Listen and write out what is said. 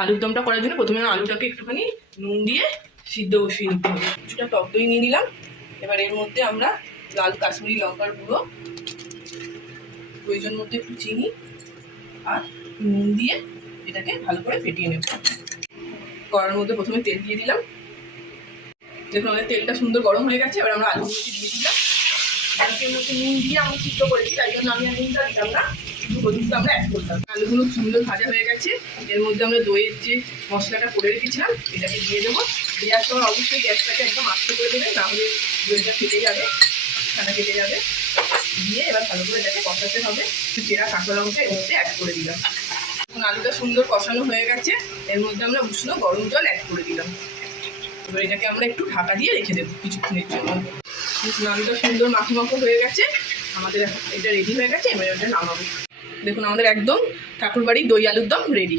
আলুর দমটা করার জন্য প্রথমে আলুটাকে একটুখানি নুন দিয়ে সিদ্ধ বসিয়ে নিতে হবে। কিছুটা টক দই নিয়ে নিলাম। এবার এর মধ্যে আমরা লাল কাশ্মীরি লঙ্কার গুঁড়ো, প্রয়োজন মধ্যে একটু চিনি আর নুন দিয়ে এটাকে ভালো করে ফেটিয়ে নেব। কড়ার মধ্যে প্রথমে তেল দিয়ে দিলাম। দেখুন আমাদের তেলটা সুন্দর গরম হয়ে গেছে। এবার আমরা আলুগুলোকে দিয়ে দিলাম। আলুর মধ্যে নুন দিয়ে আমি সিদ্ধ করেছি, তাই জন্য আমি আর নুনটা দিলাম না, শুধু হলুদটা আমরা অ্যাড করলাম। আলুগুলো সুন্দর ভাজা হয়ে গেছে। এর মধ্যে আমরা দইয়ের যে মশলাটা করে রেখেছিলাম এটাকে দিয়ে দেবো। দেওয়ার সময় অবশ্যই গ্যাসটাকে একদম আস্তে করে দেবেন, নাহলে দইটা ফেটে যাবে, ছানা কেটে যাবে। দিয়ে এবার ভালো করে এটাকে কষাতে হবে। চেরা কাঁচা লঙ্কা এর মধ্যে অ্যাড করে দিলাম। এখন আলুটা সুন্দর কষানো হয়ে গেছে। এর মধ্যে আমরা উষ্ণ গরম জল অ্যাড করে দিলাম। এবার এটাকে আমরা একটু ঢাকা দিয়ে রেখে দেবো কিছুক্ষণের জন্য। আলুটা সুন্দর মাখো মাখো হয়ে গেছে, আমাদের এটা রেডি হয়ে গেছে। এবার এটা নামাবো। দেখুন আমাদের একদম ঠাকুরবাড়ির দই আলুর দম রেডি।